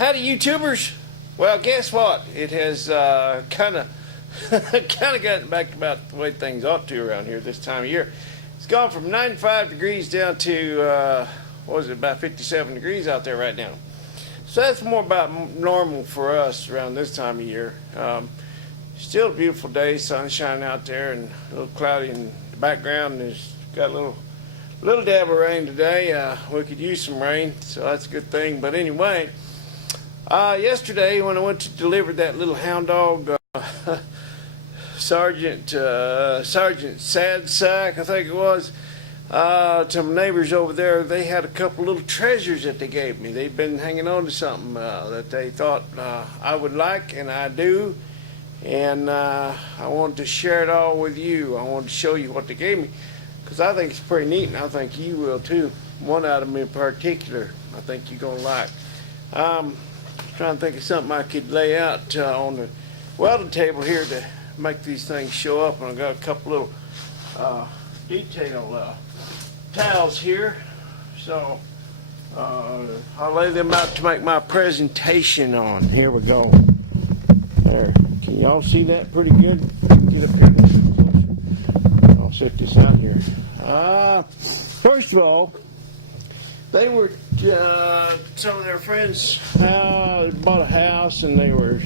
Howdy, YouTubers. Well, guess what? It has kind of gotten back about the way things ought to around here this time of year. It's gone from 95 degrees down to what is it, about 57 degrees out there right now. So that's more about normal for us around this time of year. Still a beautiful day, sun shining out there, and a little cloudy in the background. There's got a little dab of rain today. We could use some rain, so that's a good thing. But anyway, yesterday when I went to deliver that little hound dog, Sergeant Sad Sack, I think it was, to my neighbors over there, they had a couple little treasures that they gave me. They'd been hanging on to something that they thought I would like, and I do. And I wanted to share it all with you. I wanted to show you what they gave me, because I think it's pretty neat, and I think you will too. One out of them in particular I think you're going to like. Trying to think of something I could lay out on the welding table here to make these things show up. And I've got a couple little detail towels here, so I'll lay them out to make my presentation on. Here we go. There, can y'all see that pretty good? Get up here. I'll set this out here. First of all, they were some of their friends bought a house, and they were,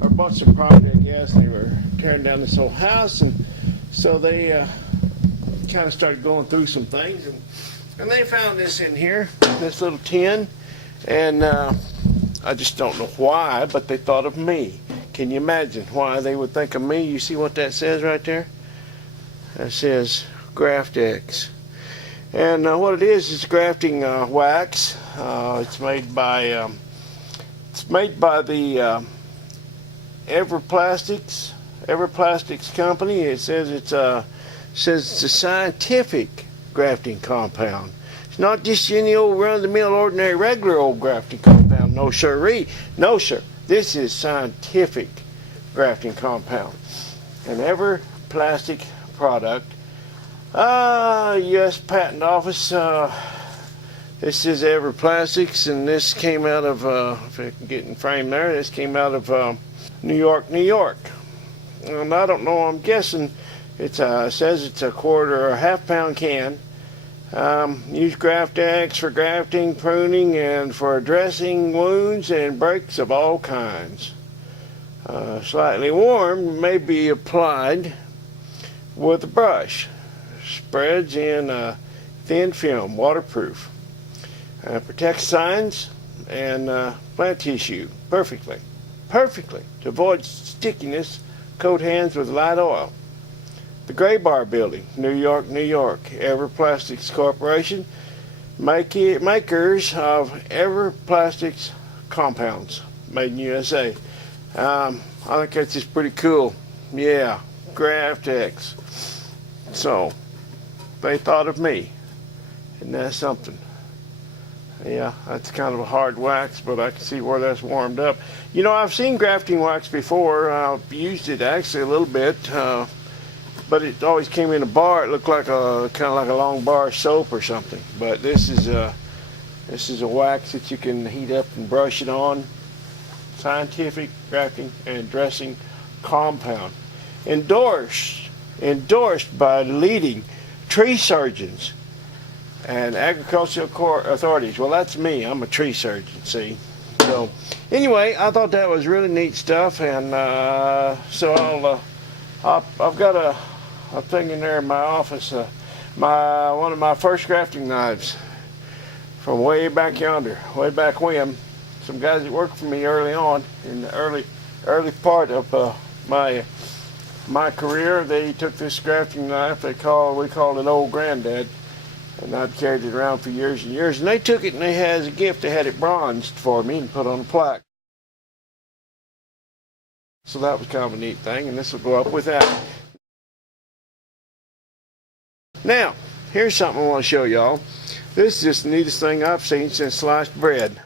or bought some property, I guess. They were tearing down this whole house, and so they kind of started going through some things, and they found this in here, this little tin, and I just don't know why, but they thought of me. Can you imagine why they would think of me? You see what that says right there? That says GraftX. And what it is grafting wax. It's made by the Everplastics company. It says it's a scientific grafting compound. It's not just any old run-of-the-mill, ordinary, regular old grafting compound. No sirree. No sir. This is scientific grafting compound. An Everplastic product. U.S. Patent Office. This is Everplastics, and this came out of, if I can get in frame there, this came out of New York, New York. And I don't know, I'm guessing it says it's a quarter or a half-pound can. Use GraftX for grafting, pruning, and for dressing wounds and breaks of all kinds. Slightly warm, may be applied with a brush. Spreads in thin film, waterproof. Protects signs and plant tissue perfectly. To avoid stickiness, coat hands with light oil. The Graybar Building, New York, New York. Everplastics Corporation, makers of Everplastics compounds, made in USA. I think that's just pretty cool. Yeah, GraftX. So they thought of me, and that's something. Yeah, that's kind of a hard wax, but I can see where that's warmed up. You know, I've seen grafting wax before. I've used it actually a little bit, but it always came in a bar. It looked like kind of like a long bar of soap or something. But this is a wax that you can heat up and brush it on. Scientific grafting and dressing compound. Endorsed by leading tree surgeons and agricultural authorities. Well, that's me. I'm a tree surgeon, see. So anyway, I thought that was really neat stuff, and so I've got a thing in there in my office, one of my first grafting knives from way back yonder, way back when. Some guys that worked for me early on in the early part of my career, they took this grafting knife. We called it Old Granddad, and I'd carried it around for years and years. And they took it, and they had as a gift, they had it bronzed for me and put on a plaque. So that was kind of a neat thing, and this will go up with that. Now, here's something I want to show y'all. This is just the neatest thing I've seen since sliced bread.